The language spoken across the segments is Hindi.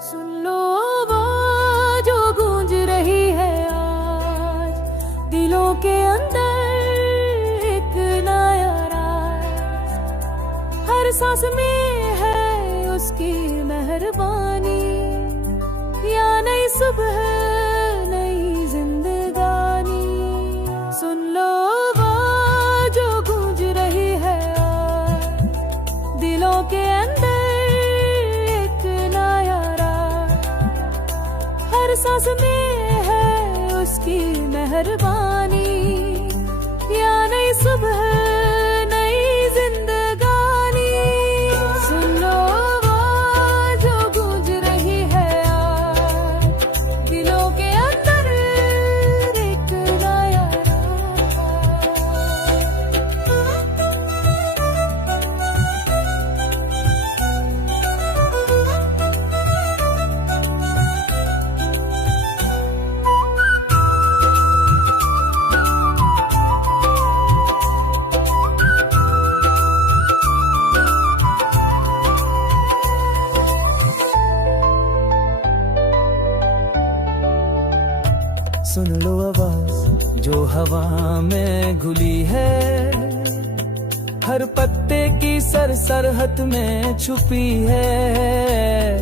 सुन लो आवाज जो गूंज रही है आज दिलों के अंदर एक नया राज। हर सांस में है उसकी मेहरबानी, या नई सुबह नई जिंदगानी। सुन लो आवाज जो गूंज रही है आज दिलों के अंदर सांस में है उसकी मेहरबानी, या नई सुबह नई जिंदगानी। सुन लो आवाज जो गूंज रही है आज दिलों के अंदर एक नया सुन लो आवाज जो हवा में घुली है, हर पत्ते की सरहद में छुपी है।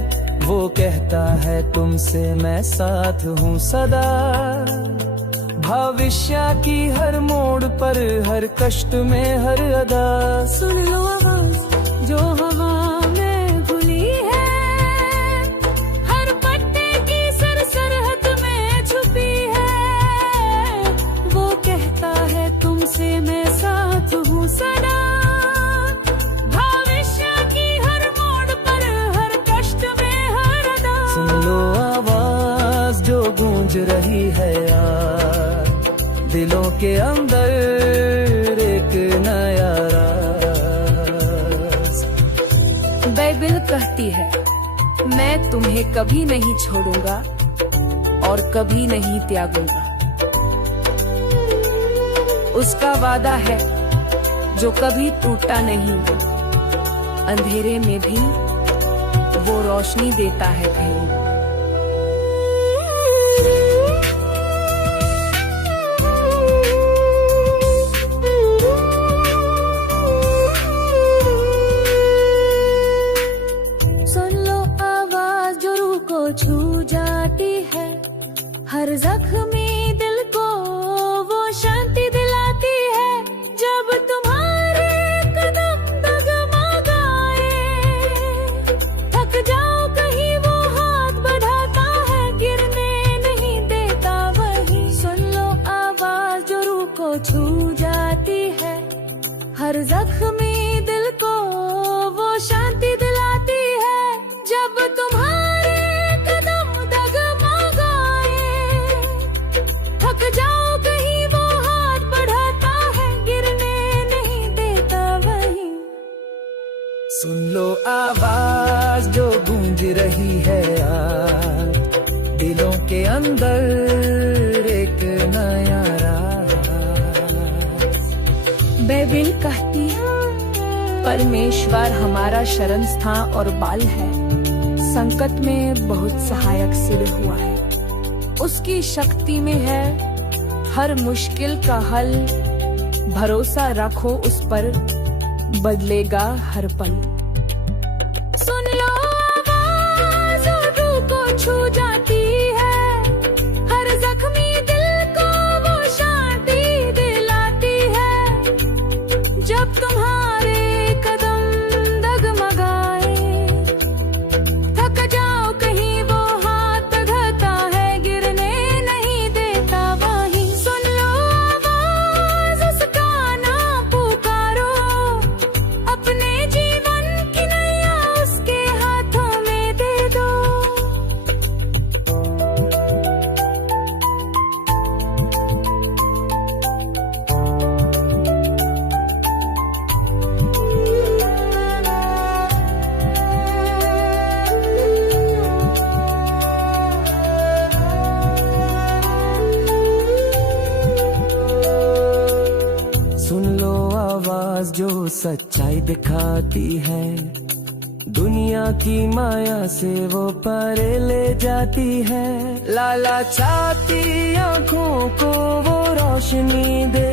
वो कहता है तुमसे मैं साथ हूँ सदा, भविष्य की हर मोड़ पर हर कष्ट में हर अदा। सुन लो आवाज जो हवा में घुली है, हर पत्ते की सरहद में छुपी है। वो कहता है तुमसे मैं साथ हूँ सदा, भविष्य की हर मोड़ पर हर कष्ट में हर अदा। सुन लो आवाज जो गूंज रही है यार दिलों के अंदर एक नया राज। बाइबिल कहती है मैं तुम्हें कभी नहीं छोड़ूंगा और कभी नहीं त्यागूंगा। उसका वादा है जो कभी टूटा नहीं, अंधेरे में भी वो रोशनी देता है कहीं। छू जाती है हर जख्मी दिल को वो शांति दिलाती है। जब तुम्हारे कदम डगमगाए, थक जाओ कहीं वो हाथ बढ़ाता है, गिरने नहीं देता वही। सुन लो आवाज जो रूह को छू जाती है, हर जख्मी दिल को वो शांति दिलाती है। जब तुम्हारे जाओ कहीं वो हाथ बढ़ाता है, गिरने नहीं देता वही। सुन लो आवाज जो गूंज रही है यार दिलों के अंदर एक नया राज। बाइबिल कहती है परमेश्वर हमारा शरण स्थान और बल है, संकट में बहुत सहायक सिद्ध हुआ है। उसकी शक्ति में है हर मुश्किल का हल, भरोसा रखो उस पर बदलेगा हर पल। सुन लो आवाज जो रूह को छू जाती है, हर जख्मी दिल को वो शांति दिलाती है। जब तुम्हारे कदम डगमगाए, थक जाओ कहीं वो हाथ बढ़ाता है, गिरने नहीं देता वही। सुन लो आवाज उसका नाम पुकारो, अपने जीवन की नैया उसके हाथों में दे दो। सुन लो आवाज जो सच्चाई दिखाती है, दुनिया की माया से वो परे ले जाती है। लाला चाहती आंखों को वो रोशनी दे